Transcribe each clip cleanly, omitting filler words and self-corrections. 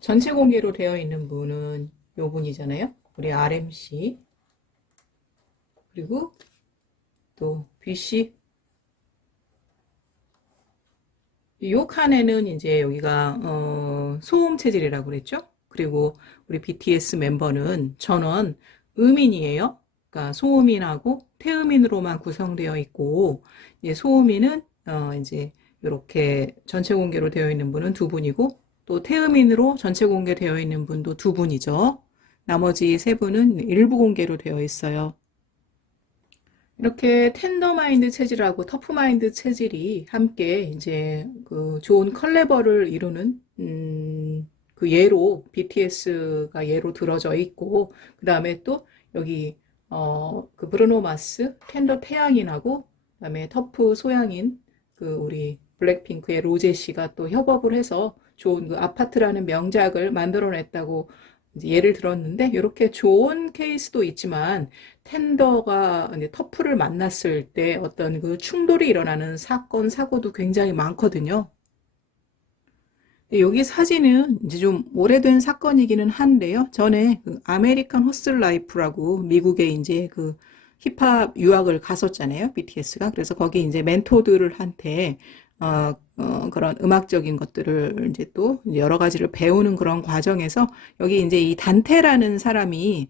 전체 공개로 되어 있는 분은 요 분이잖아요. 우리 RMC. 그리고 또 BC. 요 칸에는 이제 여기가 소음 체질이라고 그랬죠. 그리고 우리 BTS 멤버는 전원 음인이에요. 그러니까 소음인하고 태음인으로만 구성되어 있고, 이제 소음인은 이제 이렇게 전체 공개로 되어 있는 분은 두 분이고, 또 태음인으로 전체 공개되어 있는 분도 두 분이죠. 나머지 세 분은 일부 공개로 되어 있어요. 이렇게 텐더마인드 체질하고 터프마인드 체질이 함께 이제 그 좋은 컬래버를 이루는 그 예로 BTS가 예로 들어져 있고, 그 다음에 또 여기 그 브루노 마스 텐더 태양인하고, 그 다음에 터프 소양인 그 우리 블랙핑크의 로제 씨가 또 협업을 해서 좋은 그 아파트라는 명작을 만들어냈다고 이제 예를 들었는데, 이렇게 좋은 케이스도 있지만 텐더가 이제 터프를 만났을 때 어떤 그 충돌이 일어나는 사건, 사고도 굉장히 많거든요. 여기 사진은 이제 좀 오래된 사건이기는 한데요. 전에 그 아메리칸 허슬 라이프라고 미국에 이제 그 힙합 유학을 갔었잖아요. BTS가. 그래서 거기 이제 멘토들한테 그런 음악적인 것들을 이제 또 여러 가지를 배우는 그런 과정에서 여기 이제 이 단테라는 사람이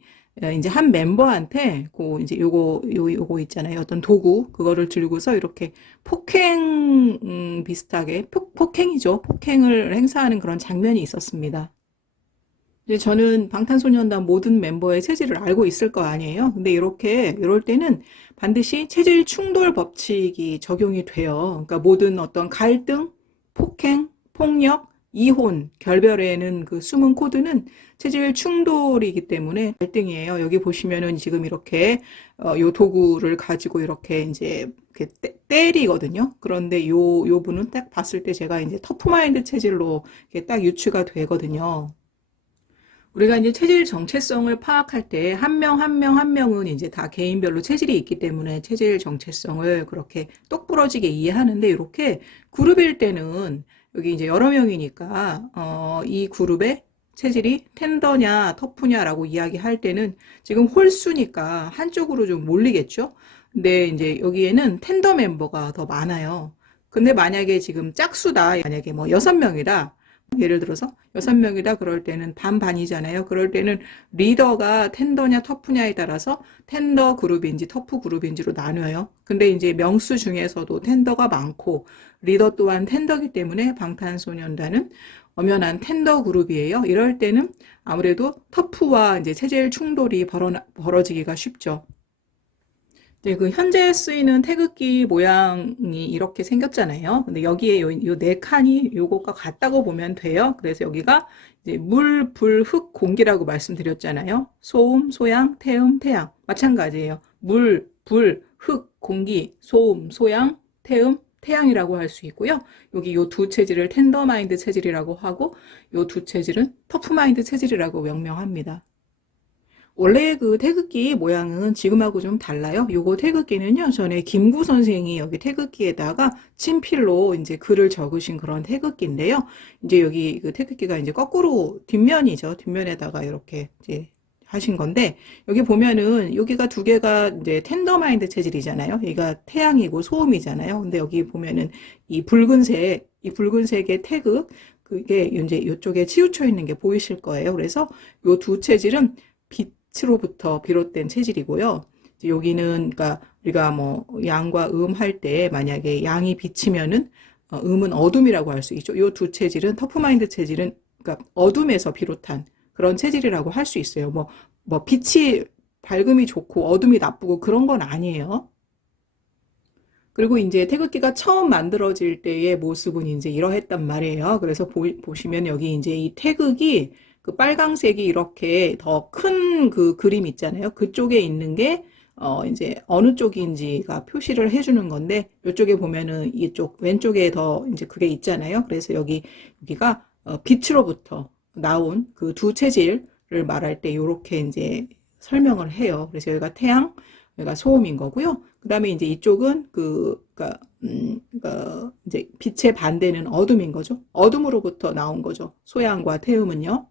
이제 한 멤버한테 그 이제 요거 있잖아요. 어떤 도구 그거를 들고서 이렇게 폭행 비슷하게 폭행이죠. 폭행을 행사하는 그런 장면이 있었습니다. 이제 저는 방탄소년단 모든 멤버의 체질을 알고 있을 거 아니에요. 근데 이럴 때는 반드시 체질 충돌 법칙이 적용이 돼요. 그러니까 모든 어떤 갈등, 폭행, 폭력, 이혼, 결별에는 그 숨은 코드는 체질 충돌이기 때문에 갈등이에요. 여기 보시면은 지금 이렇게 요 도구를 가지고 이렇게 이제 이렇게 때리거든요. 그런데 요 분은 딱 봤을 때 제가 이제 터프마인드 체질로 이렇게 딱 유추가 되거든요. 우리가 이제 체질 정체성을 파악할 때 한 명 한 명 한 명은 이제 다 개인별로 체질이 있기 때문에 체질 정체성을 그렇게 똑부러지게 이해하는데, 이렇게 그룹일 때는 여기 이제 여러 명이니까 이 그룹의 체질이 텐더냐 터프냐라고 이야기할 때는 지금 홀수니까 한쪽으로 좀 몰리겠죠. 근데 이제 여기에는 텐더 멤버가 더 많아요. 근데 만약에 지금 짝수다, 만약에 뭐 6명이다, 예를 들어서 6명이다 그럴 때는 반반이잖아요. 그럴 때는 리더가 텐더냐 터프냐에 따라서 텐더 그룹인지 터프 그룹인지로 나뉘어요. 근데 이제 명수 중에서도 텐더가 많고 리더 또한 텐더기 때문에 방탄소년단은 엄연한 텐더 그룹이에요. 이럴 때는 아무래도 터프와 이제 체질 충돌이 벌어지기가 쉽죠. 네, 그 현재 쓰이는 태극기 모양이 이렇게 생겼잖아요. 근데 여기에 요 네 칸이 요것과 같다고 보면 돼요. 그래서 여기가 이제 물, 불, 흙, 공기라고 말씀드렸잖아요. 소음, 소양, 태음, 태양. 마찬가지예요. 물, 불, 흙, 공기, 소음, 소양, 태음, 태양이라고 할 수 있고요. 여기 요 두 체질을 텐더마인드 체질이라고 하고, 요 두 체질은 터프마인드 체질이라고 명명합니다. 원래 그 태극기 모양은 지금하고 좀 달라요. 요거 태극기는요, 전에 김구 선생이 여기 태극기에다가 친필로 이제 글을 적으신 그런 태극기인데요. 이제 여기 그 태극기가 이제 거꾸로 뒷면이죠. 뒷면에다가 이렇게 이제 하신 건데, 여기 보면은 여기가 두 개가 이제 텐더마인드 체질이잖아요. 여기가 태양이고 소음이잖아요. 근데 여기 보면은 이 붉은색의 태극, 그게 이제 이쪽에 치우쳐 있는 게 보이실 거예요. 그래서 요 두 체질은 빛으로부터 비롯된 체질이고요. 여기는 그러니까 우리가 뭐 양과 음 할 때 만약에 양이 빛이면은 음은 어둠이라고 할 수 있죠. 이 두 체질은 터프마인드 체질은 그러니까 어둠에서 비롯한 그런 체질이라고 할 수 있어요. 뭐 빛이 밝음이 좋고 어둠이 나쁘고 그런 건 아니에요. 그리고 이제 태극기가 처음 만들어질 때의 모습은 이제 이러했단 말이에요. 그래서 보시면 여기 이제 이 태극이 그 빨강색이 이렇게 더 큰 그 그림 있잖아요. 그쪽에 있는 게 이제 어느 쪽인지가 표시를 해주는 건데, 이쪽에 보면은 이쪽 왼쪽에 더 이제 그게 있잖아요. 그래서 여기가 빛으로부터 나온 그 두 체질을 말할 때 이렇게 이제 설명을 해요. 그래서 여기가 태양, 여기가 소음인 거고요. 그 다음에 이제 이쪽은 그니까 이제 빛의 반대는 어둠인 거죠. 어둠으로부터 나온 거죠. 소양과 태음은요.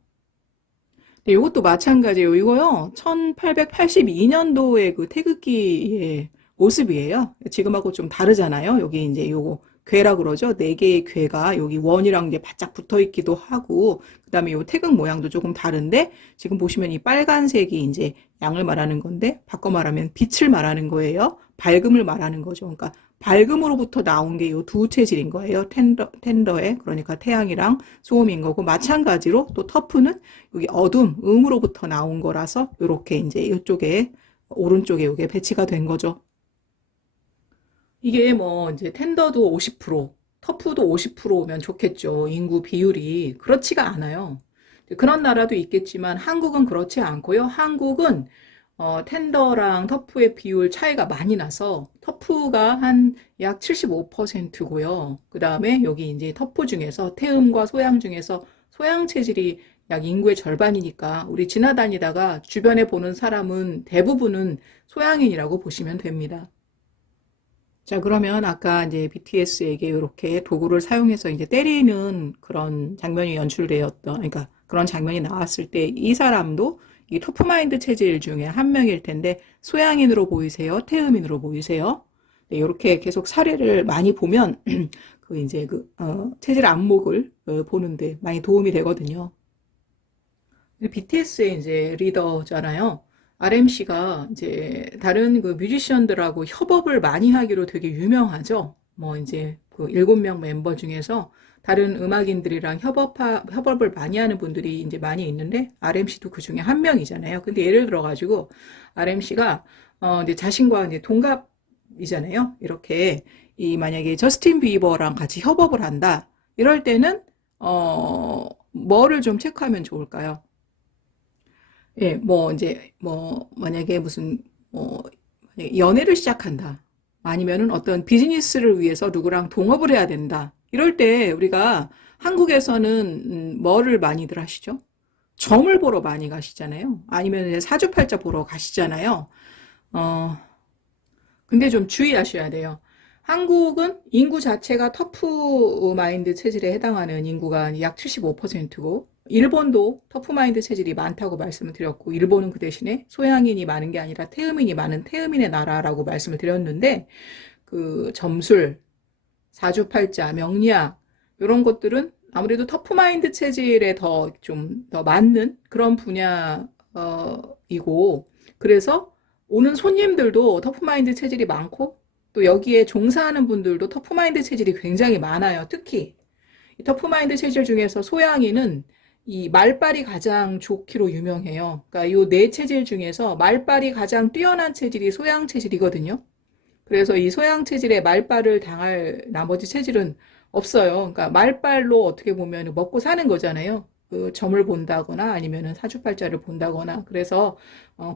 네, 이것도 마찬가지예요. 이거요. 1882년도의 그 태극기의 모습이에요. 지금하고 좀 다르잖아요. 여기 이제 요거 괴라 그러죠. 네 개의 괴가 여기 원이랑 이제 바짝 붙어 있기도 하고, 그다음에 요 태극 모양도 조금 다른데, 지금 보시면 이 빨간색이 이제 양을 말하는 건데, 바꿔 말하면 빛을 말하는 거예요. 밝음을 말하는 거죠. 그러니까 밝음으로부터 나온 게 요 두 체질인 거예요. 텐더에, 그러니까 태양이랑 소음인 거고, 마찬가지로 또 터프는 여기 어둠, 음으로부터 나온 거라서 이렇게 이제 이쪽에 오른쪽에 이게 배치가 된 거죠. 이게 뭐 이제 텐더도 50%, 터프도 50%면 좋겠죠. 인구 비율이 그렇지가 않아요. 그런 나라도 있겠지만 한국은 그렇지 않고요. 한국은 텐더랑 터프의 비율 차이가 많이 나서 터프가 한 약 75%고요. 그 다음에 여기 이제 터프 중에서 태음과 소양 중에서 소양 체질이 약 인구의 절반이니까 우리 지나다니다가 주변에 보는 사람은 대부분은 소양인이라고 보시면 됩니다. 자, 그러면 아까 이제 BTS에게 이렇게 도구를 사용해서 이제 때리는 그런 장면이 연출되었던, 그러니까 그런 장면이 나왔을 때 이 사람도 이 토프마인드 체질 중에 한 명일 텐데 소양인으로 보이세요? 태음인으로 보이세요? 네, 이렇게 계속 사례를 많이 보면 그 이제 체질 안목을 보는데 많이 도움이 되거든요. BTS의 이제 리더잖아요. RMC가 이제 다른 그 뮤지션들하고 협업을 많이 하기로 되게 유명하죠. 뭐 이제 그 7명 멤버 중에서 다른 음악인들이랑 협업을 많이 하는 분들이 이제 많이 있는데 RMC도 그 중에 한 명이잖아요. 근데 예를 들어 가지고 RMC가 이제 자신과 이제 동갑이잖아요. 이렇게 만약에 저스틴 비버랑 같이 협업을 한다. 이럴 때는 뭐를 좀 체크하면 좋을까요? 예, 뭐, 이제, 뭐, 만약에 무슨, 만약에 연애를 시작한다. 아니면은 어떤 비즈니스를 위해서 누구랑 동업을 해야 된다. 이럴 때 우리가 한국에서는 뭐를 많이들 하시죠? 점을 보러 많이 가시잖아요. 아니면 이제 사주팔자 보러 가시잖아요. 어, 근데 좀 주의하셔야 돼요. 한국은 인구 자체가 터프 마인드 체질에 해당하는 인구가 약 75%고, 일본도 터프 마인드 체질이 많다고 말씀을 드렸고, 일본은 그 대신에 소양인이 많은 게 아니라 태음인이 많은 태음인의 나라라고 말씀을 드렸는데, 그 점술, 사주팔자, 명리학, 이런 것들은 아무래도 터프 마인드 체질에 좀 더 맞는 그런 분야이고, 그래서 오는 손님들도 터프마인드 체질이 많고 또 여기에 종사하는 분들도 터프마인드 체질이 굉장히 많아요. 특히 이 터프마인드 체질 중에서 소양이는 이 말빨이 가장 좋기로 유명해요. 그러니까 이 네 체질 중에서 말빨이 가장 뛰어난 체질이 소양 체질이거든요. 그래서 이 소양 체질에 말빨을 당할 나머지 체질은 없어요. 그러니까 말빨로 어떻게 보면 먹고 사는 거잖아요. 그 점을 본다거나 아니면은 사주팔자를 본다거나 그래서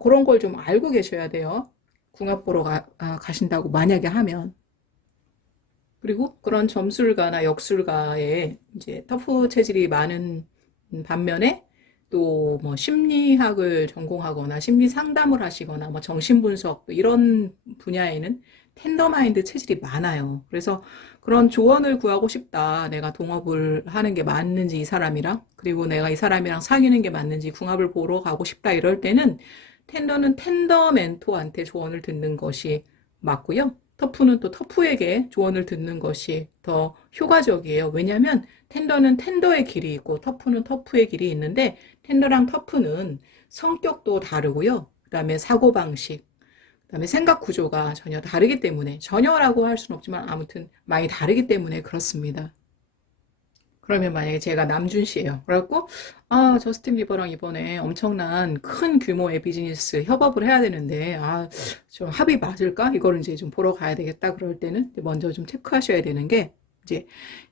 그런 걸 좀 알고 계셔야 돼요. 궁합 보러 가신다고 만약에 하면. 그리고 그런 점술가나 역술가에 이제 터프 체질이 많은 반면에 또 뭐 심리학을 전공하거나 심리 상담을 하시거나 뭐 정신분석 이런 분야에는 텐더마인드 체질이 많아요. 그래서 그런 조언을 구하고 싶다. 내가 동업을 하는 게 맞는지 이 사람이랑 그리고 내가 이 사람이랑 사귀는 게 맞는지 궁합을 보러 가고 싶다. 이럴 때는 텐더는 텐더 멘토한테 조언을 듣는 것이 맞고요. 터프는 또 터프에게 조언을 듣는 것이 더 효과적이에요. 왜냐하면 텐더는 텐더의 길이 있고 터프는 터프의 길이 있는데 텐더랑 터프는 성격도 다르고요. 그다음에 사고방식, 그다음에 생각 구조가 전혀 다르기 때문에 전혀라고 할 수는 없지만 아무튼 많이 다르기 때문에 그렇습니다. 그러면 만약에 제가 남준 씨예요. 그래갖고 저스틴 비버랑 이번에 엄청난 큰 규모의 비즈니스 협업을 해야 되는데 좀 합이 맞을까? 이거를 이제 좀 보러 가야 되겠다. 그럴 때는 먼저 좀 체크하셔야 되는 게 이제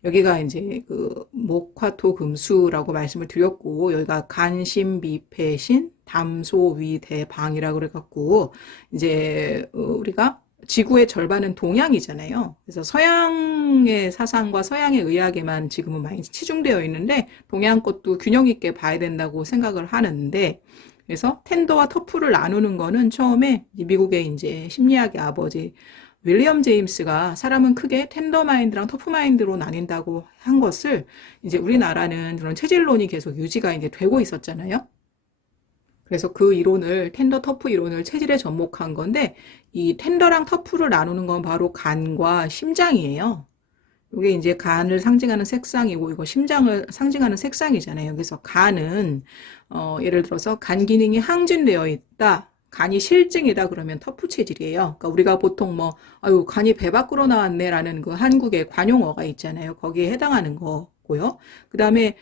여기가 이제 그 목화토 금수라고 말씀을 드렸고 여기가 간신비패신 담소위대방이라고 그래갖고 이제 우리가 지구의 절반은 동양이잖아요. 그래서 서양의 사상과 서양의 의학에만 지금은 많이 치중되어 있는데 동양 것도 균형 있게 봐야 된다고 생각을 하는데 그래서 텐더와 터프를 나누는 거는 처음에 미국의 이제 심리학의 아버지 윌리엄 제임스가 사람은 크게 텐더마인드랑 터프마인드로 나뉜다고 한 것을 이제 우리나라는 그런 체질론이 계속 유지가 이제 되고 있었잖아요. 그래서 그 이론을 텐더 터프 이론을 체질에 접목한 건데 이 텐더랑 터프를 나누는 건 바로 간과 심장이에요. 이게 이제 간을 상징하는 색상이고 이거 심장을 상징하는 색상이잖아요. 그래서 간은 예를 들어서 간 기능이 항진되어 있다. 간이 실증이다 그러면 터프 체질이에요. 그러니까 우리가 보통 뭐 아유 간이 배 밖으로 나왔네라는 그 한국의 관용어가 있잖아요. 거기에 해당하는 거고요. 그다음에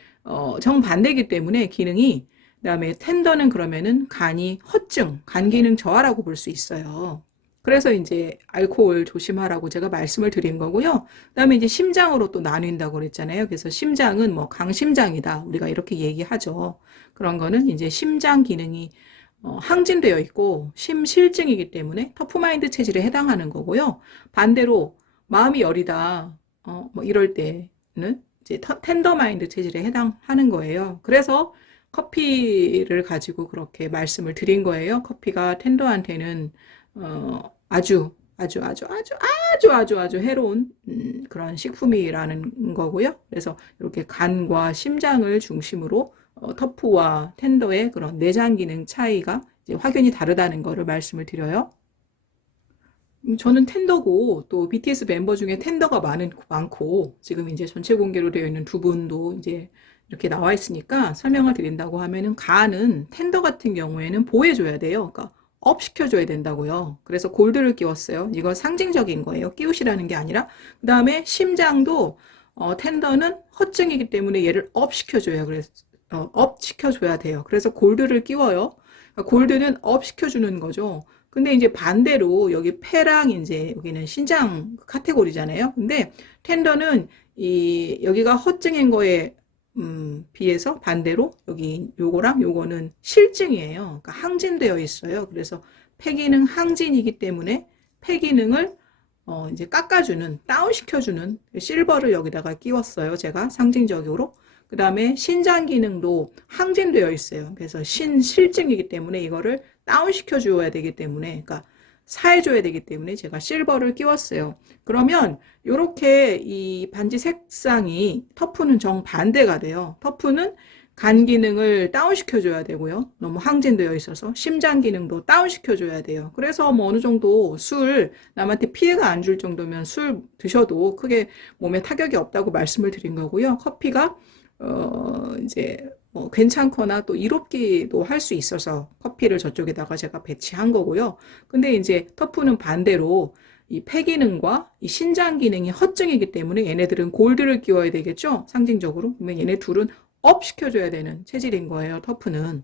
정반대이기 때문에 기능이 그다음에 텐더는 그러면은 간이 허증, 간 기능 저하라고 볼 수 있어요. 그래서 이제 알코올 조심하라고 제가 말씀을 드린 거고요. 그다음에 이제 심장으로 또 나뉜다고 그랬잖아요. 그래서 심장은 뭐 강심장이다. 우리가 이렇게 얘기하죠. 그런 거는 이제 심장 기능이 항진되어 있고 심실증이기 때문에 터프마인드 체질에 해당하는 거고요. 반대로 마음이 여리다. 뭐 이럴 때는 이제 텐더마인드 체질에 해당하는 거예요. 그래서 커피를 가지고 그렇게 말씀을 드린 거예요. 커피가 텐더한테는 아주 해로운 그런 식품이라는 거고요. 그래서 이렇게 간과 심장을 중심으로 터프와 텐더의 그런 내장 기능 차이가 이제 확연히 다르다는 거를 말씀을 드려요. 저는 텐더고 또 BTS 멤버 중에 텐더가 많고 지금 이제 전체 공개로 되어 있는 두 분도 이제 이렇게 나와 있으니까 설명을 드린다고 하면은 간은 텐더 같은 경우에는 보호해줘야 돼요. 그러니까 업 시켜줘야 된다고요. 그래서 골드를 끼웠어요. 이건 상징적인 거예요. 끼우시라는 게 아니라. 그 다음에 심장도 텐더는 허증이기 때문에 얘를 업 시켜줘요. 그래서 업 시켜줘야 돼요. 그래서 골드를 끼워요. 그러니까 골드는 업 시켜주는 거죠. 근데 이제 반대로 여기 폐랑 이제 여기는 신장 카테고리잖아요. 근데 텐더는 여기가 허증인 거에 비해서 반대로 여기 요거랑 요거는 실증이에요. 그러니까 항진되어 있어요. 그래서 폐기능 항진이기 때문에 폐기능을 이제 깎아주는, 다운시켜주는 실버를 여기다가 끼웠어요. 제가 상징적으로. 그 다음에 신장 기능도 항진되어 있어요. 그래서 실증이기 때문에 이거를 다운시켜 줘야 되기 때문에, 그러니까 사해줘야 되기 때문에 제가 실버를 끼웠어요. 그러면 이렇게 이 반지 색상이 터프는 정반대가 돼요. 터프는 간 기능을 다운시켜 줘야 되고요. 너무 항진되어 있어서 심장 기능도 다운시켜 줘야 돼요. 그래서 뭐 어느 정도 남한테 피해가 안 줄 정도면 술 드셔도 크게 몸에 타격이 없다고 말씀을 드린 거고요. 커피가 이제 괜찮거나 또 이롭기도 할 수 있어서 커피를 저쪽에다가 제가 배치한 거고요. 근데 이제 터프는 반대로 이 폐 기능과 이 신장 기능이 허증이기 때문에 얘네들은 골드를 끼워야 되겠죠? 상징적으로. 그러면 얘네 둘은 업 시켜줘야 되는 체질인 거예요, 터프는.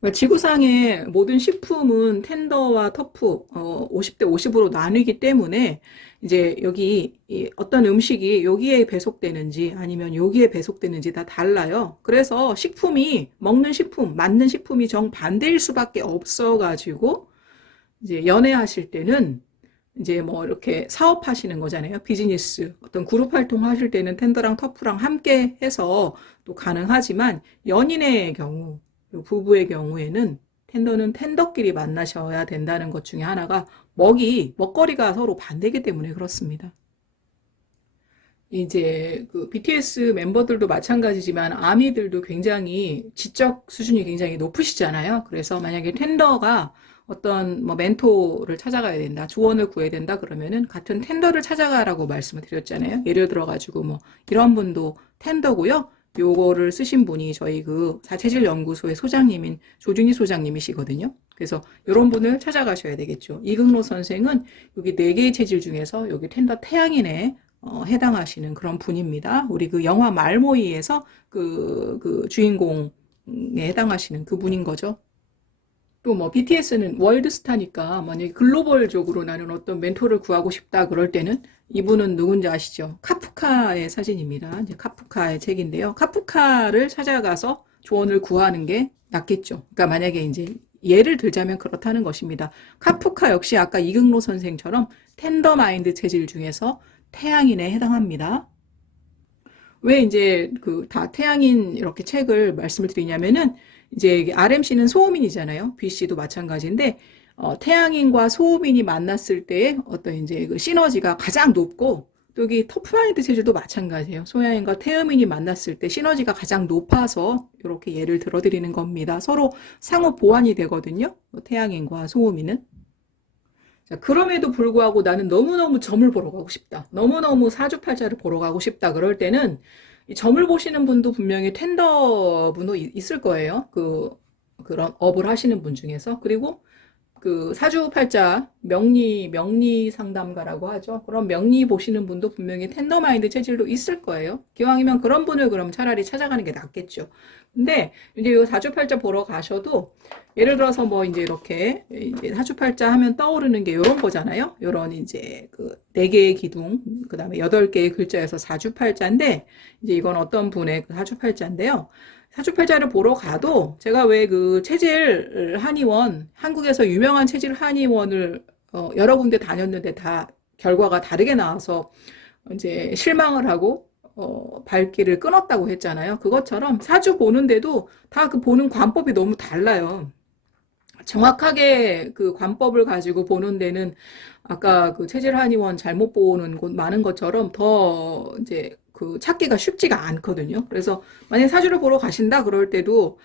그러니까 지구상의 모든 식품은 텐더와 터프 50대 50으로 나뉘기 때문에 이제 여기 어떤 음식이 여기에 배속되는지 아니면 여기에 배속되는지 다 달라요. 그래서 먹는 식품, 맞는 식품이 정반대일 수밖에 없어가지고 이제 연애하실 때는 이제 뭐 이렇게 사업하시는 거잖아요. 비즈니스, 어떤 그룹 활동 하실 때는 텐더랑 터프랑 함께 해서 또 가능하지만 연인의 경우, 부부의 경우에는 텐더는 텐더끼리 만나셔야 된다는 것 중에 하나가 먹거리가 서로 반대이기 때문에 그렇습니다. 이제 그 BTS 멤버들도 마찬가지지만 아미들도 굉장히 지적 수준이 굉장히 높으시잖아요. 그래서 만약에 텐더가 어떤 뭐 멘토를 찾아가야 된다, 조언을 구해야 된다 그러면은 같은 텐더를 찾아가라고 말씀을 드렸잖아요. 예를 들어 가지고 뭐 이런 분도 텐더고요. 요거를 쓰신 분이 저희 그 사체질 연구소의 소장님인 조준희 소장님이시거든요. 그래서 이런 분을 찾아가셔야 되겠죠. 이극로 선생은 여기 4개의 체질 중에서 여기 텐더 태양인에 해당하시는 그런 분입니다. 우리 그 영화 말모이에서 그 주인공에 해당하시는 그 분인 거죠. 또 뭐 BTS는 월드스타니까 만약에 글로벌적으로 나는 어떤 멘토를 구하고 싶다 그럴 때는 이분은 누군지 아시죠? 카프카의 사진입니다. 이제 카프카의 책인데요. 카프카를 찾아가서 조언을 구하는 게 낫겠죠. 그러니까 만약에 이제 예를 들자면 그렇다는 것입니다. 카프카 역시 아까 이극로 선생처럼 텐더마인드 체질 중에서 태양인에 해당합니다. 왜 이제 그 다 태양인 이렇게 책을 말씀을 드리냐면은 이제 RMC는 소음인이잖아요. BC도 마찬가지인데 태양인과 소음인이 만났을 때 어떤 이제 그 시너지가 가장 높고, 또 여기 터프마인드 체질도 마찬가지예요. 소양인과 태음인이 만났을 때 시너지가 가장 높아서 이렇게 예를 들어드리는 겁니다. 서로 상호 보완이 되거든요. 태양인과 소음인은. 자, 그럼에도 불구하고 나는 너무너무 점을 보러 가고 싶다. 너무너무 사주팔자를 보러 가고 싶다. 그럴 때는 이 점을 보시는 분도 분명히 텐더 분도 있을 거예요. 그런 업을 하시는 분 중에서. 그리고 그 사주팔자 명리 상담가라고 하죠. 그런 명리 보시는 분도 분명히 텐더마인드 체질도 있을 거예요. 기왕이면 그런 분을 그럼 차라리 찾아가는 게 낫겠죠. 근데 이제 이 사주팔자 보러 가셔도 예를 들어서 뭐 이제 이렇게 이제 사주팔자 하면 떠오르는 게 이런 거잖아요. 이런 이제 그 4개의 기둥, 그 다음에 8개의 글자에서 사주팔자인데, 이제 이건 어떤 분의 그 사주팔자인데요. 사주팔자를 보러 가도 제가 왜 그 체질 한의원, 한국에서 유명한 체질 한의원을 여러 군데 다녔는데 다 결과가 다르게 나와서 이제 실망을 하고 발길을 끊었다고 했잖아요. 그것처럼 사주 보는데도 다 그 보는 관법이 너무 달라요. 정확하게 그 관법을 가지고 보는 데는 아까 그 체질 한의원 잘못 보는 곳 많은 것처럼 더 이제 그 찾기가 쉽지가 않거든요. 그래서 만약에 사주를 보러 가신다 그럴 때도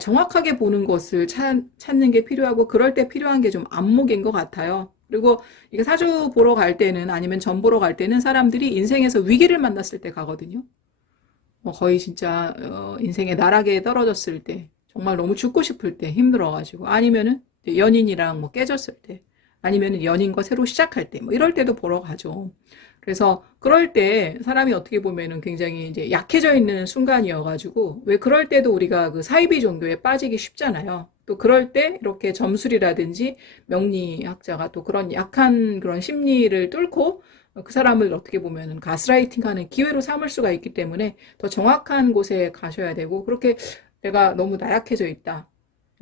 정확하게 보는 것을 찾는 게 필요하고, 그럴 때 필요한 게 좀 안목인 것 같아요. 그리고 이게 사주 보러 갈 때는, 아니면 점 보러 갈 때는 사람들이 인생에서 위기를 만났을 때 가거든요. 거의 진짜 인생의 나락에 떨어졌을 때, 정말 너무 죽고 싶을 때, 힘들어가지고, 아니면은 연인이랑 뭐 깨졌을 때, 아니면은 연인과 새로 시작할 때, 뭐 이럴 때도 보러 가죠. 그래서 그럴 때 사람이 어떻게 보면은 굉장히 이제 약해져 있는 순간이어가지고, 왜 그럴 때도 우리가 그 사이비 종교에 빠지기 쉽잖아요. 또 그럴 때 이렇게 점술이라든지 명리학자가 또 그런 약한 그런 심리를 뚫고 그 사람을 어떻게 보면은 가스라이팅하는 기회로 삼을 수가 있기 때문에 더 정확한 곳에 가셔야 되고, 그렇게 내가 너무 나약해져 있다,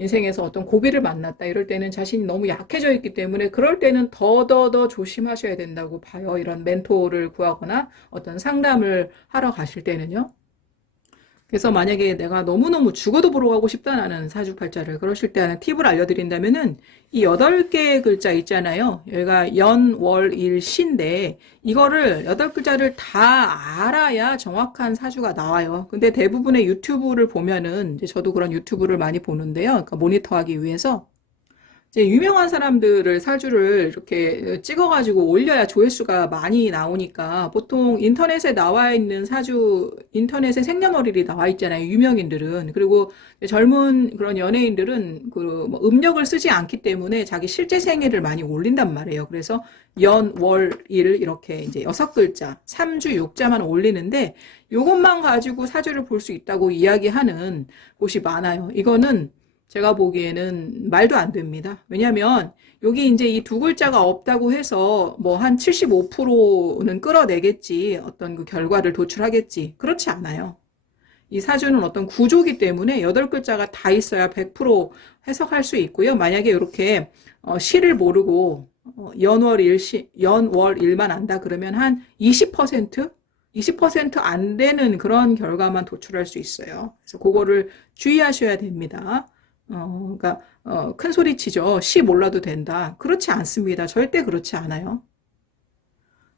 인생에서 어떤 고비를 만났다 이럴 때는 자신이 너무 약해져 있기 때문에 그럴 때는 더더더 조심하셔야 된다고 봐요. 이런 멘토를 구하거나 어떤 상담을 하러 가실 때는요. 그래서 만약에 내가 너무너무 죽어도 보러 가고 싶다, 나는 사주팔자를, 그러실 때 하나 팁을 알려드린다면은 이 8개의 글자 있잖아요. 여기가 연, 월, 일, 시인데 이거를 8글자를 다 알아야 정확한 사주가 나와요. 근데 대부분의 유튜브를 보면은, 이제 저도 그런 유튜브를 많이 보는데요. 그러니까 모니터하기 위해서 이제 유명한 사람들을 사주를 이렇게 찍어가지고 올려야 조회수가 많이 나오니까, 보통 인터넷에 나와 있는 사주, 인터넷에 생년월일이 나와 있잖아요. 유명인들은. 그리고 젊은 그런 연예인들은 그뭐 음력을 쓰지 않기 때문에 자기 실제 생일을 많이 올린단 말이에요. 그래서 연, 월, 일 이렇게 이제 6글자, 3주, 6자만 올리는데 요것만 가지고 사주를 볼 수 있다고 이야기하는 곳이 많아요. 이거는 제가 보기에는 말도 안 됩니다. 왜냐면 여기 이제 이 2글자가 없다고 해서 뭐 한 75%는 끌어내겠지, 어떤 그 결과를 도출하겠지, 그렇지 않아요. 이 사주는 어떤 구조기 때문에 8글자가 다 있어야 100% 해석할 수 있고요. 만약에 이렇게 시를 모르고 연월일만 안다 그러면 한 20%안 되는 그런 결과만 도출할 수 있어요. 그래서 그거를 주의하셔야 됩니다. 그러니까 큰 소리 치죠. 시 몰라도 된다. 그렇지 않습니다. 절대 그렇지 않아요.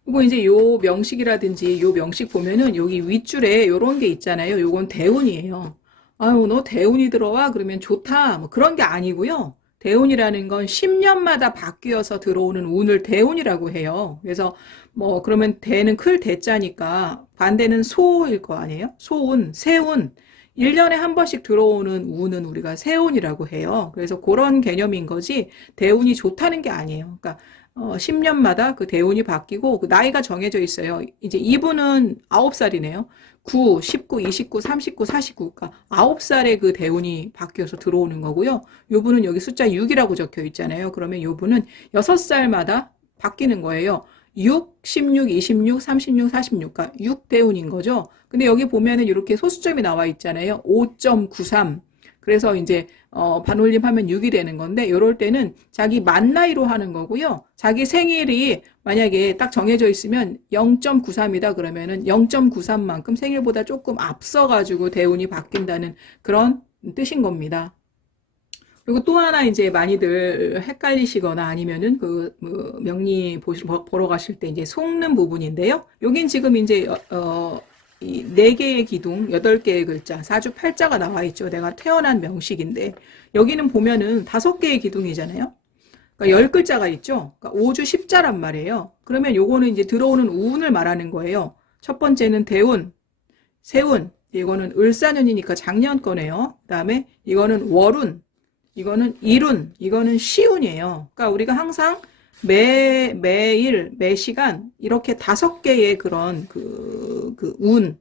그리고 이제 요 명식이라든지 요 명식 보면은 여기 윗줄에 요런 게 있잖아요. 요건 대운이에요. 아유, 너 대운이 들어와? 그러면 좋다, 뭐 그런 게 아니고요. 대운이라는 건 10년마다 바뀌어서 들어오는 운을 대운이라고 해요. 그래서 뭐 그러면 대는 클 대자니까 반대는 소일 거 아니에요? 소운, 세운. 1년에 한 번씩 들어오는 운은 우리가 세운이라고 해요. 그래서 그런 개념인 거지 대운이 좋다는 게 아니에요. 그러니까 10년마다 그 대운이 바뀌고 그 나이가 정해져 있어요. 이제 이분은 9살이네요. 9, 19, 29, 39, 49. 그러니까 9살에 그 대운이 바뀌어서 들어오는 거고요. 요분은 여기 숫자 6이라고 적혀 있잖아요. 그러면 요분은 6살마다 바뀌는 거예요. 6, 16, 26, 36, 46. 그러니까 6대운인 거죠. 근데 여기 보면은 이렇게 소수점이 나와 있잖아요. 5.93. 그래서 이제 반올림하면 6이 되는 건데, 이럴 때는 자기 만 나이로 하는 거고요. 자기 생일이 만약에 딱 정해져 있으면 0.93이다 그러면은 0.93만큼 생일보다 조금 앞서가지고 대운이 바뀐다는 그런 뜻인 겁니다. 그리고 또 하나 이제 많이들 헷갈리시거나 아니면은 그 명리 보러 가실 때 이제 속는 부분인데요. 여긴 지금 이제 이 4개의 기둥, 8개의 글자, 사주팔자가 나와 있죠. 내가 태어난 명식인데 여기는 보면은 5개의 기둥이잖아요. 그러니까 10글자가 있죠. 그러니까 5주 10자란 말이에요. 그러면 요거는 이제 들어오는 운을 말하는 거예요. 첫 번째는 대운, 세운, 이거는 을사년이니까 작년 거네요. 그다음에 이거는 월운, 이거는 일운, 이거는 시운이에요. 그러니까 우리가 항상 매일, 매 시간 이렇게 5개의 그런 운,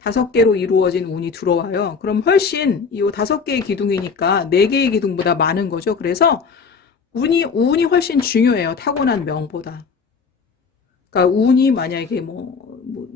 5개로 이루어진 운이 들어와요. 그럼 훨씬 이 5개의 기둥이니까 4개의 기둥보다 많은 거죠. 그래서 운이 훨씬 중요해요. 타고난 명보다. 그러니까 운이 만약에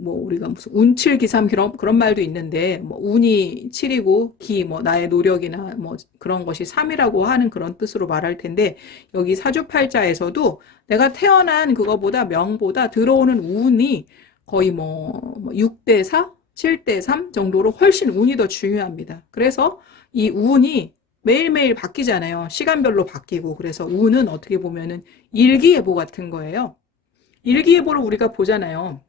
우리가 무슨 운칠기삼 그런 말도 있는데 뭐 운이 7이고 나의 노력이나 뭐 그런 것이 3이라고 하는 그런 뜻으로 말할 텐데 여기 사주팔자에서도 내가 태어난 그거보다 명보다 들어오는 운이 거의 6대 4, 7대 3 정도로 훨씬 운이 더 중요합니다. 그래서 이 운이 매일매일 바뀌잖아요. 시간별로 바뀌고 그래서 운은 어떻게 보면은 일기예보 같은 거예요. 일기예보를 우리가 보잖아요.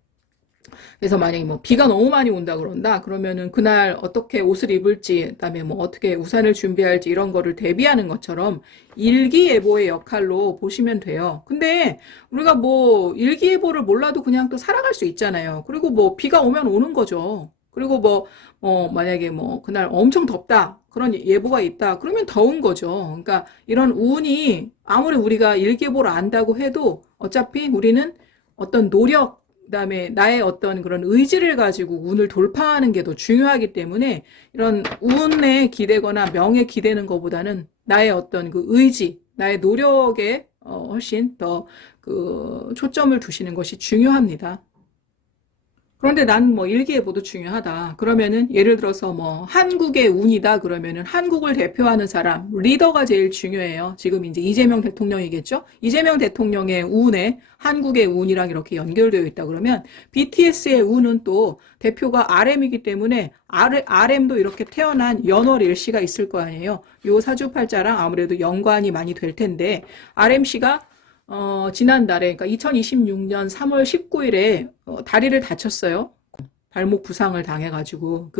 그래서 만약에 비가 너무 많이 온다 그런다 그러면은 그날 어떻게 옷을 입을지 그다음에 어떻게 우산을 준비할지 이런 거를 대비하는 것처럼 일기예보의 역할로 보시면 돼요. 근데 우리가 일기예보를 몰라도 그냥 또 살아갈 수 있잖아요. 그리고 비가 오면 오는 거죠. 그리고 만약에 그날 엄청 덥다 그런 예보가 있다 그러면 더운 거죠. 그러니까 이런 운이 아무리 우리가 일기예보를 안다고 해도 어차피 우리는 어떤 노력 그다음에 나의 어떤 그런 의지를 가지고 운을 돌파하는 게 더 중요하기 때문에 이런 운에 기대거나 명에 기대는 것보다는 나의 어떤 그 의지, 나의 노력에 훨씬 더 초점을 두시는 것이 중요합니다. 그런데 난 일기예보도 중요하다. 그러면은 예를 들어서 한국의 운이다 그러면은 한국을 대표하는 사람, 리더가 제일 중요해요. 지금 이제 이재명 대통령이겠죠? 이재명 대통령의 운에 한국의 운이랑 이렇게 연결되어 있다 그러면 BTS의 운은 또 대표가 RM이기 때문에 RM도 이렇게 태어난 연월 일시가 있을 거 아니에요. 요 사주팔자랑 아무래도 연관이 많이 될 텐데 RM씨가 지난달에, 그러니까 2026년 3월 19일에 다리를 다쳤어요. 발목 부상을 당해가지고,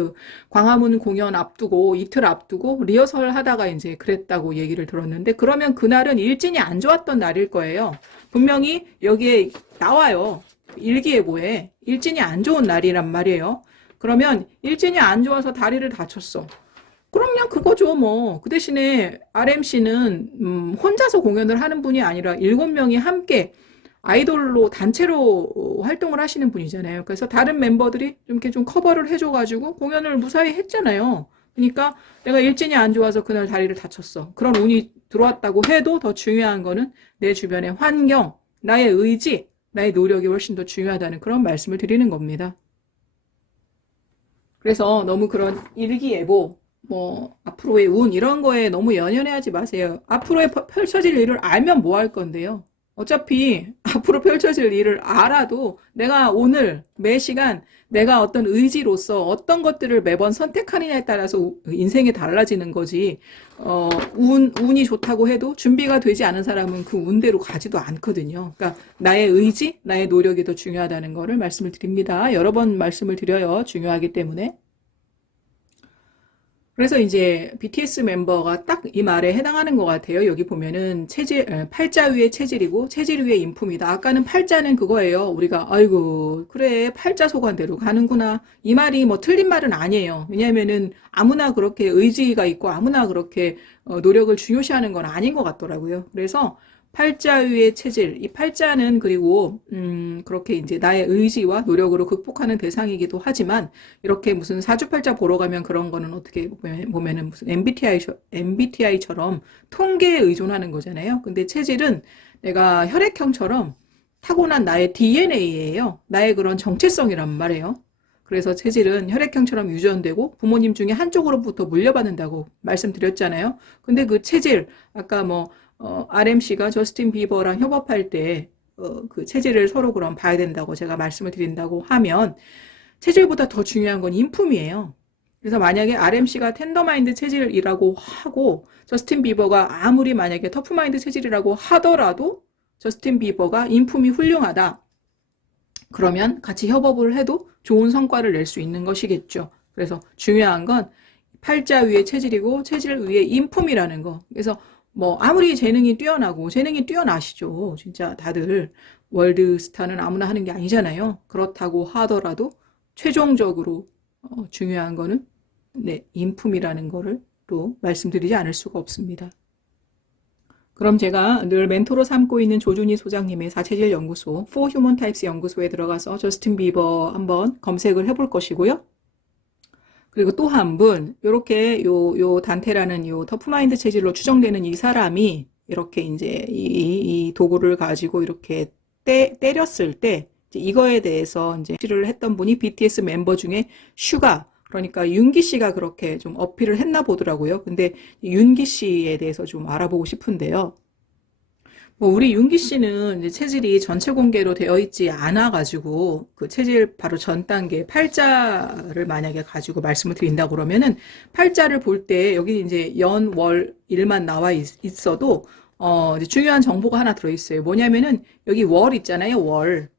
광화문 공연 앞두고, 이틀 앞두고, 리허설 하다가 이제 그랬다고 얘기를 들었는데, 그러면 그날은 일진이 안 좋았던 날일 거예요. 분명히 여기에 나와요. 일기예보에. 일진이 안 좋은 날이란 말이에요. 그러면 일진이 안 좋아서 다리를 다쳤어. 그럼 그냥 그거죠, 그 대신에 RMC는 혼자서 공연을 하는 분이 아니라 7명이 함께 아이돌로 단체로 활동을 하시는 분이잖아요. 그래서 다른 멤버들이 좀 이렇게 좀 커버를 해줘가지고 공연을 무사히 했잖아요. 그러니까 내가 일진이 안 좋아서 그날 다리를 다쳤어. 그런 운이 들어왔다고 해도 더 중요한 거는 내 주변의 환경, 나의 의지, 나의 노력이 훨씬 더 중요하다는 그런 말씀을 드리는 겁니다. 그래서 너무 그런 일기예보, 앞으로의 운, 이런 거에 너무 연연해하지 마세요. 앞으로에 펼쳐질 일을 알면 뭐 할 건데요? 어차피 앞으로 펼쳐질 일을 알아도 내가 오늘 매 시간 내가 어떤 의지로서 어떤 것들을 매번 선택하느냐에 따라서 인생이 달라지는 거지. 운이 좋다고 해도 준비가 되지 않은 사람은 그 운대로 가지도 않거든요. 그러니까 나의 의지, 나의 노력이 더 중요하다는 거를 말씀을 드립니다. 여러 번 말씀을 드려요. 중요하기 때문에. 그래서 이제 BTS 멤버가 딱 이 말에 해당하는 것 같아요. 여기 보면은 팔자 위에 체질이고 체질 위에 인품이다. 아까는 팔자는 그거예요. 우리가 아이고 그래 팔자 소관대로 가는구나. 이 말이 틀린 말은 아니에요. 왜냐하면은 아무나 그렇게 의지가 있고 아무나 그렇게 노력을 중요시하는 건 아닌 것 같더라고요. 그래서 팔자 위의 체질, 이 팔자는 그리고 그렇게 이제 나의 의지와 노력으로 극복하는 대상이기도 하지만 이렇게 무슨 사주팔자 보러 가면 그런 거는 어떻게 보면은 무슨 MBTI처럼 통계에 의존하는 거잖아요. 근데 체질은 내가 혈액형처럼 타고난 나의 DNA예요. 나의 그런 정체성이란 말이에요. 그래서 체질은 혈액형처럼 유전되고 부모님 중에 한쪽으로부터 물려받는다고 말씀드렸잖아요. 근데 그 체질, 아까 RMC가 저스틴 비버랑 협업할 때, 그 체질을 서로 그럼 봐야 된다고 제가 말씀을 드린다고 하면, 체질보다 더 중요한 건 인품이에요. 그래서 만약에 RMC가 텐더마인드 체질이라고 하고 저스틴 비버가 아무리 만약에 터프마인드 체질이라고 하더라도 저스틴 비버가 인품이 훌륭하다. 그러면 같이 협업을 해도 좋은 성과를 낼 수 있는 것이겠죠. 그래서 중요한 건 팔자 위의 체질이고 체질 위의 인품이라는 거. 그래서 뭐 아무리 재능이 뛰어나시죠. 진짜 다들 월드스타는 아무나 하는 게 아니잖아요. 그렇다고 하더라도 최종적으로 중요한 거는 네, 인품이라는 거를 또 말씀드리지 않을 수가 없습니다. 그럼 제가 늘 멘토로 삼고 있는 조준희 소장님의 사체질 연구소, For Human Types 연구소에 들어가서 저스틴 비버 한번 검색을 해볼 것이고요. 그리고 또 한 분, 요렇게 요 단테라는 요 터프마인드 체질로 추정되는 이 사람이 이렇게 이제 이 도구를 가지고 이렇게 때렸을 때 이거에 대해서 이제 를 했던 분이 BTS 멤버 중에 슈가, 그러니까 윤기 씨가 그렇게 좀 어필을 했나 보더라고요. 근데 윤기 씨에 대해서 좀 알아보고 싶은데요. 뭐 우리 윤기 씨는 이제 체질이 전체 공개로 되어 있지 않아 가지고 그 체질 바로 전 단계 팔자를 만약에 가지고 말씀을 드린다 그러면은 팔자를 볼 때 여기 이제 연, 월, 일만 나와 있어도 이제 중요한 정보가 하나 들어 있어요. 뭐냐면은 여기 월 있잖아요. 월.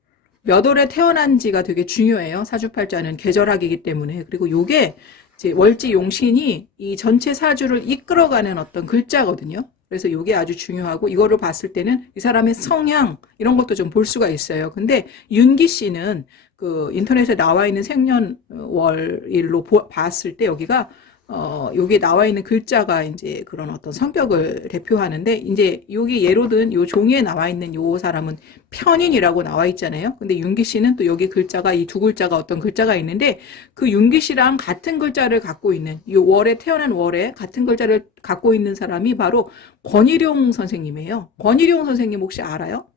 몇 월에 태어난지가 되게 중요해요. 사주팔자는 계절학이기 때문에. 그리고 요게 이제 월지 용신이 이 전체 사주를 이끌어가는 어떤 글자거든요. 그래서 요게 아주 중요하고 이거를 봤을 때는 이 사람의 성향 이런 것도 좀 볼 수가 있어요. 근데 윤기 씨는 그 인터넷에 나와 있는 생년월일로 봤을 때 여기가 여기에 나와 있는 글자가 이제 그런 어떤 성격을 대표하는데, 이제 여기 예로 든 요 종이에 나와 있는 요 사람은 편인이라고 나와 있잖아요. 근데 윤기 씨는 또 여기 글자가 이 두 글자가 어떤 글자가 있는데, 그 윤기 씨랑 같은 글자를 갖고 있는, 요 월에 태어난 월에 같은 글자를 갖고 있는 사람이 바로 권일용 선생님이에요. 권일용 선생님 혹시 알아요?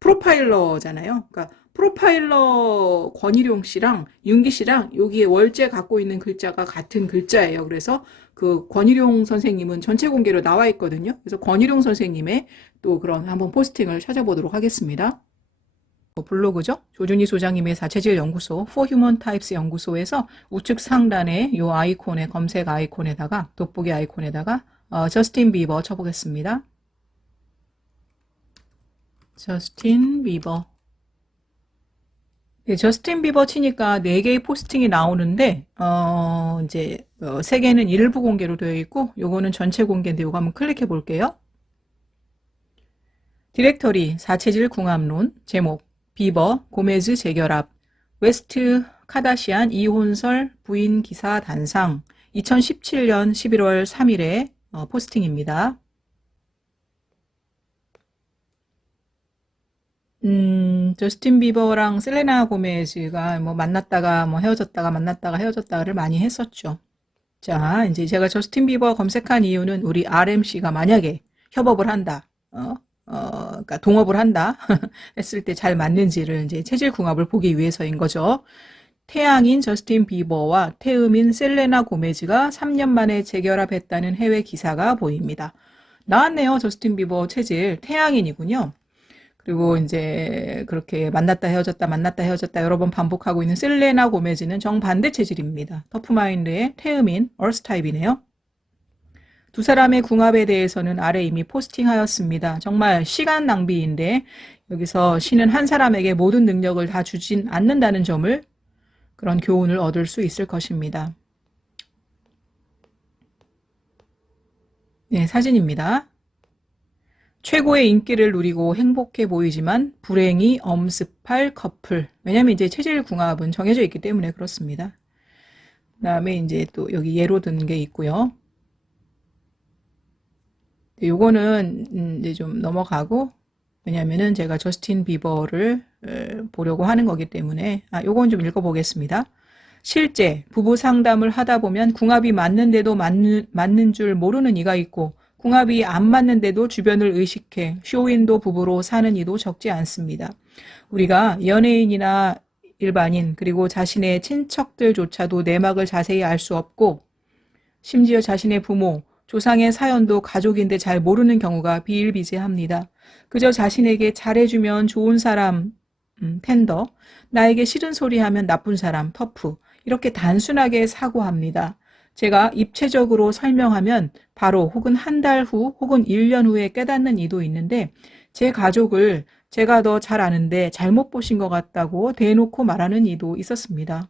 프로파일러잖아요. 그러니까 프로파일러 권일용 씨랑 윤기 씨랑 여기에 월제 갖고 있는 글자가 같은 글자예요. 그래서 그 권일용 선생님은 전체 공개로 나와 있거든요. 그래서 권일용 선생님의 또 그런 한번 포스팅을 찾아보도록 하겠습니다. 블로그죠. 조준희 소장님의 사체질 연구소, For Human Types 연구소에서 우측 상단에 이 아이콘에, 검색 아이콘에다가, 돋보기 아이콘에다가 저스틴 비버 쳐보겠습니다. 저스틴 비버. 네, 저스틴 비버 치니까 4개의 포스팅이 나오는데, 이제, 3개는 일부 공개로 되어 있고, 요거는 전체 공개인데, 요거 한번 클릭해 볼게요. 디렉터리, 사체질 궁합론, 제목, 비버, 고메즈 재결합, 웨스트 카다시안 이혼설 부인 기사 단상, 2017년 11월 3일에 포스팅입니다. 저스틴 비버랑 셀레나 고메즈가 뭐 만났다가 뭐 헤어졌다가 만났다가 헤어졌다가를 많이 했었죠. 자, 이제 제가 저스틴 비버 검색한 이유는 우리 RMC가 만약에 협업을 한다, 그러니까 동업을 한다 했을 때 잘 맞는지를 이제 체질 궁합을 보기 위해서인 거죠. 태양인 저스틴 비버와 태음인 셀레나 고메즈가 3년 만에 재결합했다는 해외 기사가 보입니다. 나왔네요. 저스틴 비버 체질 태양인이군요. 그리고 이제 그렇게 만났다 헤어졌다 여러 번 반복하고 있는 셀레나 고메즈는 정반대 체질입니다. 터프마인드의 태음인 얼스 타입이네요. 두 사람의 궁합에 대해서는 아래 이미 포스팅하였습니다. 정말 시간 낭비인데 여기서 신은 한 사람에게 모든 능력을 다 주진 않는다는 점을, 그런 교훈을 얻을 수 있을 것입니다. 네, 사진입니다. 최고의 인기를 누리고 행복해 보이지만 불행이 엄습할 커플. 왜냐면 이제 체질 궁합은 정해져 있기 때문에 그렇습니다. 그 다음에 이제 또 여기 예로 든 게 있고요. 요거는 이제 좀 넘어가고, 왜냐면은 제가 저스틴 비버를 보려고 하는 거기 때문에, 요건 좀 읽어보겠습니다. 실제 부부 상담을 하다 보면 궁합이 맞는데도 맞는 줄 모르는 이가 있고, 궁합이 안 맞는데도 주변을 의식해 쇼윈도 부부로 사는 이도 적지 않습니다. 우리가 연예인이나 일반인 그리고 자신의 친척들조차도 내막을 자세히 알 수 없고, 심지어 자신의 부모, 조상의 사연도 가족인데 잘 모르는 경우가 비일비재합니다. 그저 자신에게 잘해주면 좋은 사람, 텐더, 나에게 싫은 소리 하면 나쁜 사람, 터프, 이렇게 단순하게 사고합니다. 제가 입체적으로 설명하면 바로 혹은 한 달 후 혹은 1년 후에 깨닫는 이도 있는데 제 가족을 제가 더 잘 아는데 잘못 보신 것 같다고 대놓고 말하는 이도 있었습니다.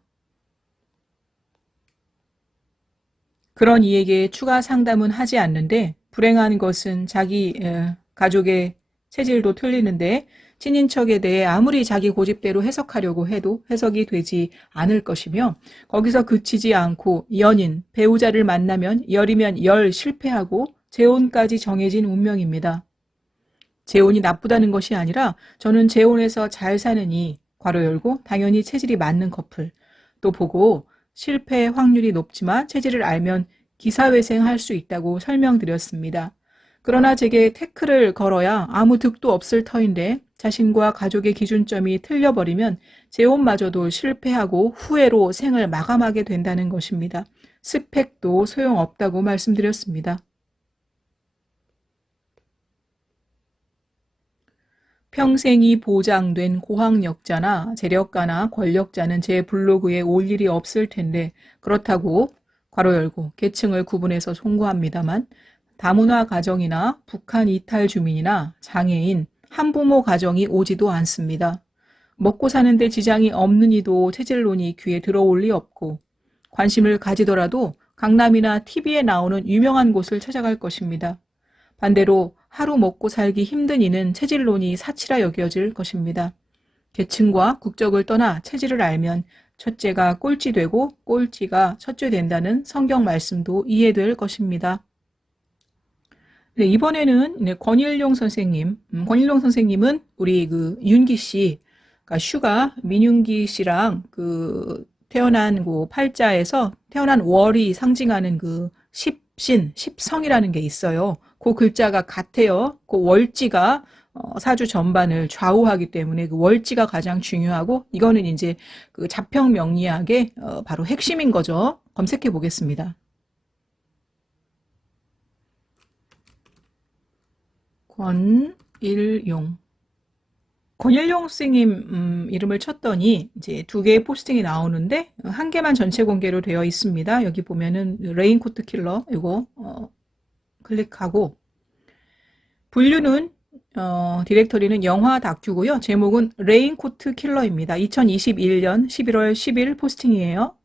그런 이에게 추가 상담은 하지 않는데 불행한 것은 자기 가족의 체질도 틀리는데 친인척에 대해 아무리 자기 고집대로 해석하려고 해도 해석이 되지 않을 것이며 거기서 그치지 않고 연인, 배우자를 만나면 열이면 열 실패하고 재혼까지 정해진 운명입니다. 재혼이 나쁘다는 것이 아니라 저는 재혼해서 잘 사느니 괄호 열고 당연히 체질이 맞는 커플 또 보고 실패 확률이 높지만 체질을 알면 기사회생할 수 있다고 설명드렸습니다. 그러나 제게 태클을 걸어야 아무 득도 없을 터인데 자신과 가족의 기준점이 틀려버리면 재혼마저도 실패하고 후회로 생을 마감하게 된다는 것입니다. 스펙도 소용없다고 말씀드렸습니다. 평생이 보장된 고학력자나 재력가나 권력자는 제 블로그에 올 일이 없을 텐데 그렇다고 괄호 열고 계층을 구분해서 송구합니다만 다문화 가정이나 북한 이탈 주민이나 장애인, 한부모 가정이 오지도 않습니다. 먹고 사는데 지장이 없는 이도 체질론이 귀에 들어올 리 없고 관심을 가지더라도 강남이나 TV에 나오는 유명한 곳을 찾아갈 것입니다. 반대로 하루 먹고 살기 힘든 이는 체질론이 사치라 여겨질 것입니다. 계층과 국적을 떠나 체질을 알면 첫째가 꼴찌되고 꼴찌가 첫째 된다는 성경 말씀도 이해될 것입니다. 네, 이번에는 권일용 선생님, 권일용 선생님은 우리 윤기 씨, 그러니까 슈가 민윤기 씨랑 태어난 팔자에서 태어난 월이 상징하는 십성이라는 게 있어요. 그 글자가 같아요. 그 월지가 사주 전반을 좌우하기 때문에 그 월지가 가장 중요하고 이거는 이제 자평 명리학의 바로 핵심인 거죠. 검색해 보겠습니다. 권일용 선생님 이름을 쳤더니 이제 2개의 포스팅이 나오는데 1개만 전체 공개로 되어 있습니다. 여기 보면은 레인코트 킬러 이거 클릭하고 분류는 디렉터리는 영화 다큐고요. 제목은 레인코트 킬러입니다. 2021년 11월 10일 포스팅이에요.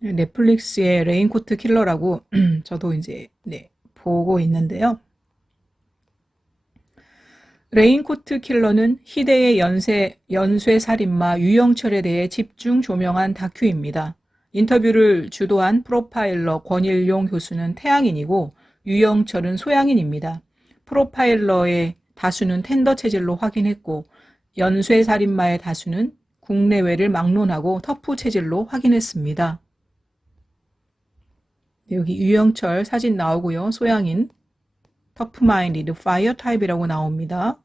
넷플릭스의 레인코트 킬러라고 저도 이제 보고 있는데요. 레인코트 킬러는 희대의 연쇄살인마 유영철에 대해 집중 조명한 다큐입니다. 인터뷰를 주도한 프로파일러 권일용 교수는 태양인이고 유영철은 소양인입니다. 프로파일러의 다수는 텐더 체질로 확인했고 연쇄살인마의 다수는 국내외를 막론하고 터프 체질로 확인했습니다. 여기 유영철 사진 나오고요. 소양인 터프마인디드 파이어 타입이라고 나옵니다.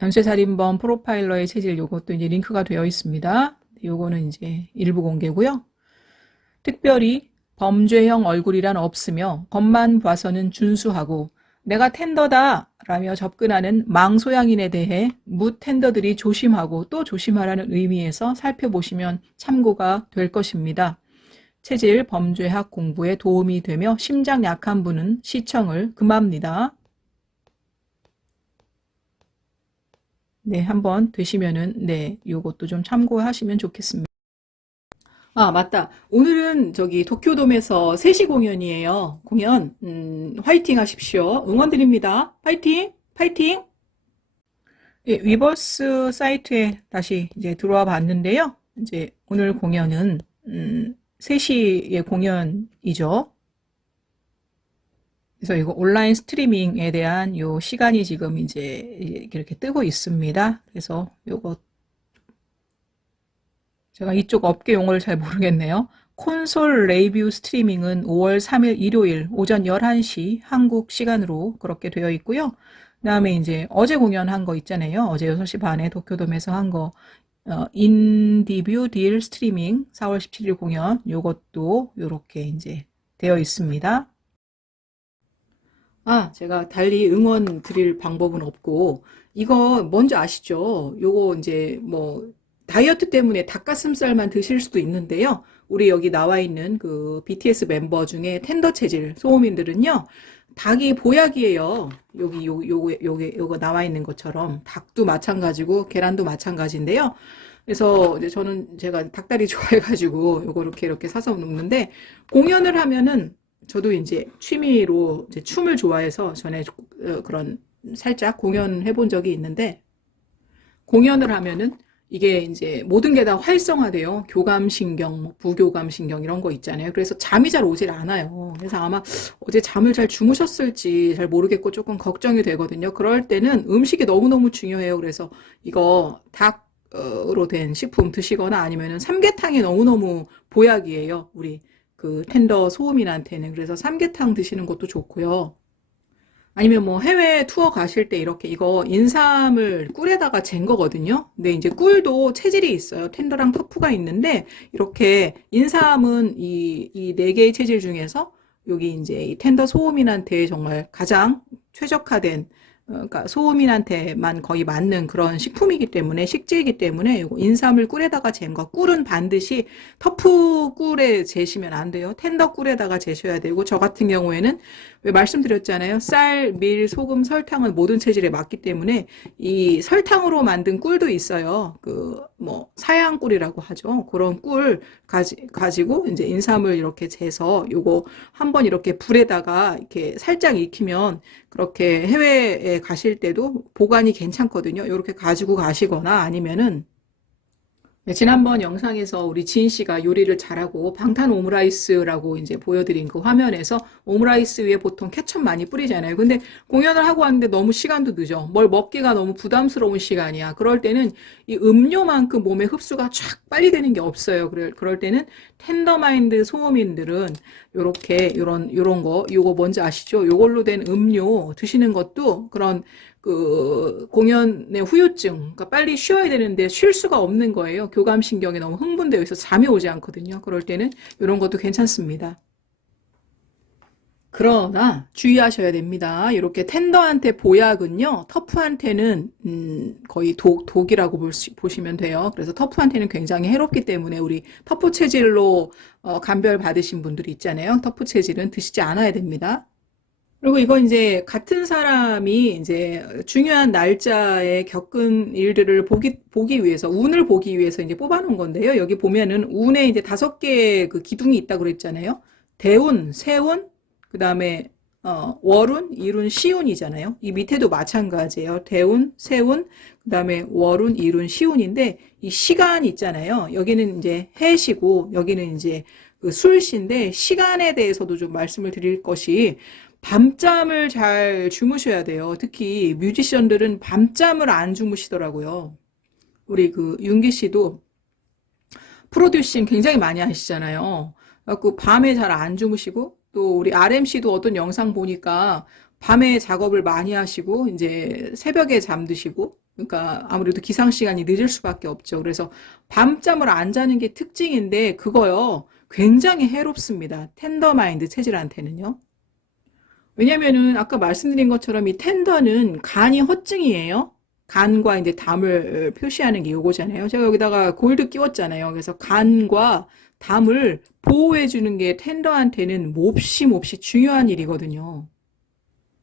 연쇄살인범 프로파일러의 체질 요것도 이제 링크가 되어 있습니다. 요거는 이제 일부 공개고요. 특별히 범죄형 얼굴이란 없으며 겉만 봐서는 준수하고 내가 텐더다 라며 접근하는 망소양인에 대해 무텐더들이 조심하고 또 조심하라는 의미에서 살펴보시면 참고가 될 것입니다. 체질 범죄학 공부에 도움이 되며 심장 약한 분은 시청을 금합니다. 네, 한번 되시면은 요것도 좀 참고하시면 좋겠습니다. 아, 맞다. 오늘은 도쿄돔에서 3시 공연이에요. 공연 화이팅 하십시오. 응원드립니다. 파이팅! 파이팅! 예, 위버스 사이트에 다시 이제 들어와 봤는데요. 이제 오늘 공연은 3시의 공연이죠. 그래서 이거 온라인 스트리밍에 대한 요 시간이 지금 이제 이렇게 뜨고 있습니다. 그래서 요거 제가 이쪽 업계 용어를 잘 모르겠네요. 콘솔 레이뷰 스트리밍은 5월 3일 일요일 오전 11시 한국 시간으로 그렇게 되어 있고요. 그다음에 이제 어제 공연한 거 있잖아요. 어제 6시 반에 도쿄돔에서 한 거 인디뷰 딜 스트리밍 4월 17일 공연 요것도 요렇게 이제 되어 있습니다. 아, 제가 달리 응원 드릴 방법은 없고 이거 뭔지 아시죠? 요거 이제 뭐 다이어트 때문에 닭가슴살만 드실 수도 있는데요. 우리 여기 나와 있는 그 BTS 멤버 중에 텐더 체질 소음인들은요. 닭이 보약이에요. 여기 요거 나와 있는 것처럼 닭도 마찬가지고 계란도 마찬가지인데요. 그래서 이제 저는 제가 닭다리 좋아해가지고 요거 이렇게 사서 먹는데 공연을 하면은 저도 이제 취미로 이제 춤을 좋아해서 전에 그런 살짝 공연해 본 적이 있는데 공연을 하면은 이게 이제 모든 게 다 활성화돼요. 교감신경, 뭐 부교감신경 이런 거 있잖아요. 그래서 잠이 잘 오질 않아요. 그래서 아마 어제 잠을 잘 주무셨을지 잘 모르겠고 조금 걱정이 되거든요. 그럴 때는 음식이 너무너무 중요해요. 그래서 이거 닭으로 된 식품 드시거나 아니면은 삼계탕이 너무너무 보약이에요. 우리 그 텐더 소음인한테는. 그래서 삼계탕 드시는 것도 좋고요. 아니면 뭐 해외 투어 가실 때 이렇게 이거 인삼을 꿀에다가 잰 거거든요. 근데 이제 꿀도 체질이 있어요. 텐더랑 터프가 있는데 이렇게 인삼은 이 네 개의 체질 중에서 여기 이제 이 텐더 소음인한테 정말 가장 최적화된 그러니까 소음인한테만 거의 맞는 그런 식품이기 때문에 식재이기 때문에 요거 인삼을 꿀에다가 잰 거. 꿀은 반드시 터프 꿀에 재시면 안 돼요. 텐더 꿀에다가 재셔야 되고 저 같은 경우에는 왜 말씀드렸잖아요. 쌀, 밀, 소금, 설탕은 모든 체질에 맞기 때문에 이 설탕으로 만든 꿀도 있어요. 그 뭐 사양 꿀이라고 하죠. 그런 꿀 가지고 이제 인삼을 이렇게 재서 요거 한번 이렇게 불에다가 이렇게 살짝 익히면 그렇게 해외에 가실 때도 보관이 괜찮거든요. 이렇게 가지고 가시거나 아니면은 네, 지난번 영상에서 우리 지인 씨가 요리를 잘하고 방탄 오므라이스라고 이제 보여드린 그 화면에서 오므라이스 위에 보통 케첩 많이 뿌리잖아요. 근데 공연을 하고 왔는데 너무 시간도 늦어. 뭘 먹기가 너무 부담스러운 시간이야. 그럴 때는 이 음료만큼 몸에 흡수가 쫙 빨리 되는 게 없어요. 그럴 때는 텐더마인드 소음인들은 요런 거, 요거 뭔지 아시죠? 요걸로 된 음료 드시는 것도 그런 그 공연의 후유증, 그러니까 빨리 쉬어야 되는데 쉴 수가 없는 거예요. 교감신경이 너무 흥분되어 있어서 잠이 오지 않거든요. 그럴 때는 이런 것도 괜찮습니다. 그러나 주의하셔야 됩니다. 이렇게 텐더한테 보약은요, 터프한테는 거의 독이라고 보시면 돼요. 그래서 터프한테는 굉장히 해롭기 때문에 우리 터프 체질로 감별 받으신 분들이 있잖아요. 터프 체질은 드시지 않아야 됩니다. 그리고 이건 이제 같은 사람이 이제 중요한 날짜에 겪은 일들을 보기 위해서, 운을 보기 위해서 이제 뽑아놓은 건데요. 여기 보면은 운에 이제 5개의 그 기둥이 있다고 그랬잖아요. 대운, 세운, 그 다음에, 월운, 일운, 시운이잖아요. 이 밑에도 마찬가지예요. 대운, 세운, 그 다음에 월운, 일운, 시운인데, 이 시간 있잖아요. 여기는 이제 해시고, 여기는 이제 그 술시인데, 시간에 대해서도 좀 말씀을 드릴 것이, 밤잠을 잘 주무셔야 돼요. 특히 뮤지션들은 밤잠을 안 주무시더라고요. 우리 그 윤기 씨도 프로듀싱 굉장히 많이 하시잖아요. 그래갖고 밤에 잘 안 주무시고 또 우리 RM 씨도 어떤 영상 보니까 밤에 작업을 많이 하시고 이제 새벽에 잠드시고 그러니까 아무래도 기상 시간이 늦을 수밖에 없죠. 그래서 밤잠을 안 자는 게 특징인데 그거요. 굉장히 해롭습니다. 텐더마인드 체질한테는요. 왜냐면은 아까 말씀드린 것처럼 이 텐더는 간이 허증이에요. 간과 이제 담을 표시하는 게 요거잖아요. 제가 여기다가 골드 끼웠잖아요. 그래서 간과 담을 보호해 주는 게 텐더한테는 몹시 중요한 일이거든요.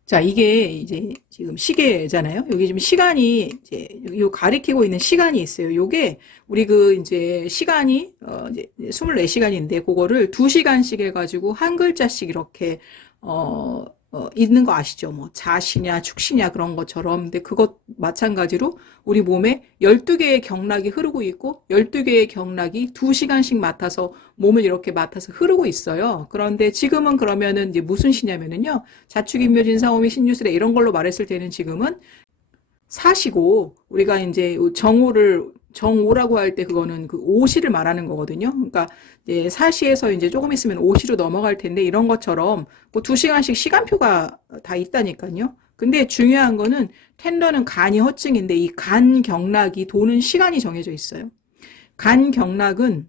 자, 이게 이제 지금 시계잖아요. 여기 지금 시간이 이제 요 가리키고 있는 시간이 있어요. 요게 우리 그 이제 시간이 이제 24시간인데 그거를 2시간씩 해가지고 한 글자씩 이렇게 있는 거 아시죠? 뭐 자시냐 축시냐 그런 것처럼. 근데 그것 마찬가지로 우리 몸에 12개의 경락이 흐르고 있고 12개의 경락이 2시간씩 맡아서 몸을 이렇게 맡아서 흐르고 있어요. 그런데 지금은 그러면은 이제 무슨 시냐면은요. 자축인묘진 상호미 신유술에 이런 걸로 말했을 때는 지금은 사시고 우리가 이제 정오라고 할 때 그거는 그 오시를 말하는 거거든요. 그러니까 이제 사시에서 이제 조금 있으면 오시로 넘어갈 텐데 이런 것처럼 뭐 2시간씩 시간표가 다 있다니까요. 근데 중요한 거는 텐더는 간이 허증인데 이 간 경락이 도는 시간이 정해져 있어요. 간 경락은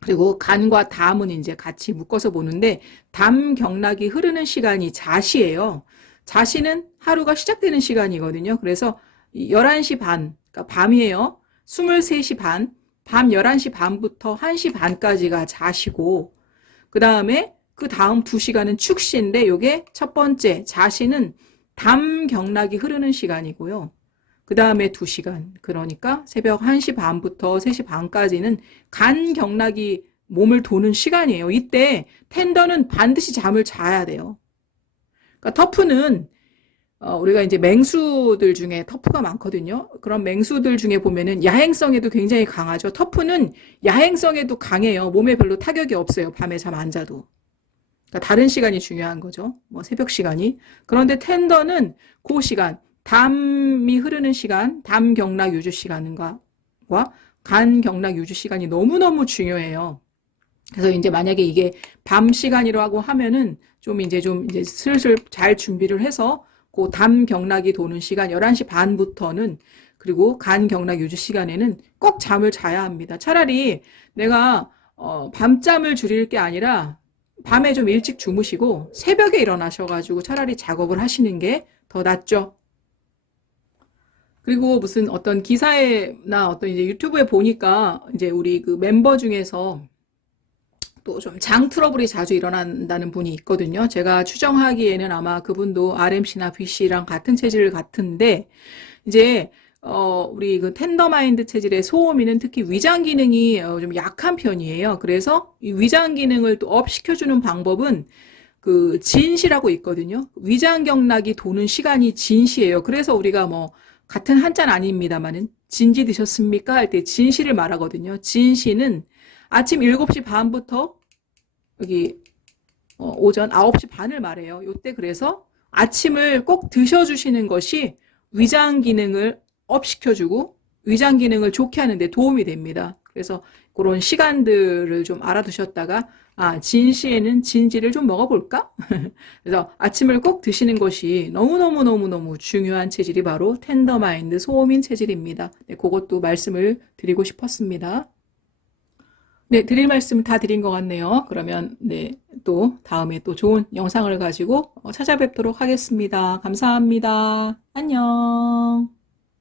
그리고 간과 담은 이제 같이 묶어서 보는데 담 경락이 흐르는 시간이 자시예요. 자시는 하루가 시작되는 시간이거든요. 그래서 11시 반, 그러니까 밤이에요. 23시 반, 밤 11시 반부터 1시 반까지가 자시고, 그 다음에 그 다음 2시간은 축시인데, 요게 첫 번째, 자시는 담경락이 흐르는 시간이고요. 그 다음에 2시간, 그러니까 새벽 1시 반부터 3시 반까지는 간경락이 몸을 도는 시간이에요. 이때 텐더는 반드시 잠을 자야 돼요. 그러니까 터프는 우리가 이제 맹수들 중에 터프가 많거든요. 그런 맹수들 중에 보면은 야행성에도 굉장히 강하죠. 터프는 야행성에도 강해요. 몸에 별로 타격이 없어요. 밤에 잠 안 자도. 그러니까 다른 시간이 중요한 거죠. 뭐 새벽 시간이. 그런데 텐더는 그 시간, 담이 흐르는 시간, 담 경락 유주 시간과 간 경락 유주 시간이 너무너무 중요해요. 그래서 이제 만약에 이게 밤 시간이라고 하면은 좀 이제 슬슬 잘 준비를 해서 그 담 경락이 도는 시간 11시 반부터는 그리고 간 경락 유지 시간에는 꼭 잠을 자야 합니다. 차라리 내가 밤잠을 줄일 게 아니라 밤에 좀 일찍 주무시고 새벽에 일어나셔가지고 차라리 작업을 하시는 게 더 낫죠. 그리고 무슨 어떤 기사에나 어떤 이제 유튜브에 보니까 이제 우리 그 멤버 중에서 또 좀 장 트러블이 자주 일어난다는 분이 있거든요. 제가 추정하기에는 아마 그분도 RMC나 BC랑 같은 체질 같은데, 이제, 우리 그 텐더마인드 체질의 소음이는 특히 위장 기능이 좀 약한 편이에요. 그래서 이 위장 기능을 또 업 시켜주는 방법은 그 진시라고 있거든요. 위장 경락이 도는 시간이 진시예요. 그래서 우리가 뭐 같은 한자는 아닙니다만은 진지 드셨습니까? 할 때 진시를 말하거든요. 진시는 아침 7시 반부터 여기 오전 9시 반을 말해요. 요때 그래서 아침을 꼭 드셔주시는 것이 위장 기능을 업 시켜주고 위장 기능을 좋게 하는 데 도움이 됩니다. 그래서 그런 시간들을 좀 알아두셨다가 진시에는 진지를 좀 먹어볼까? 그래서 아침을 꼭 드시는 것이 너무너무너무너무 중요한 체질이 바로 텐더마인드 소음인 체질입니다. 네, 그것도 말씀을 드리고 싶었습니다. 네, 드릴 말씀 다 드린 것 같네요. 그러면, 네, 또 다음에 또 좋은 영상을 가지고 찾아뵙도록 하겠습니다. 감사합니다. 안녕.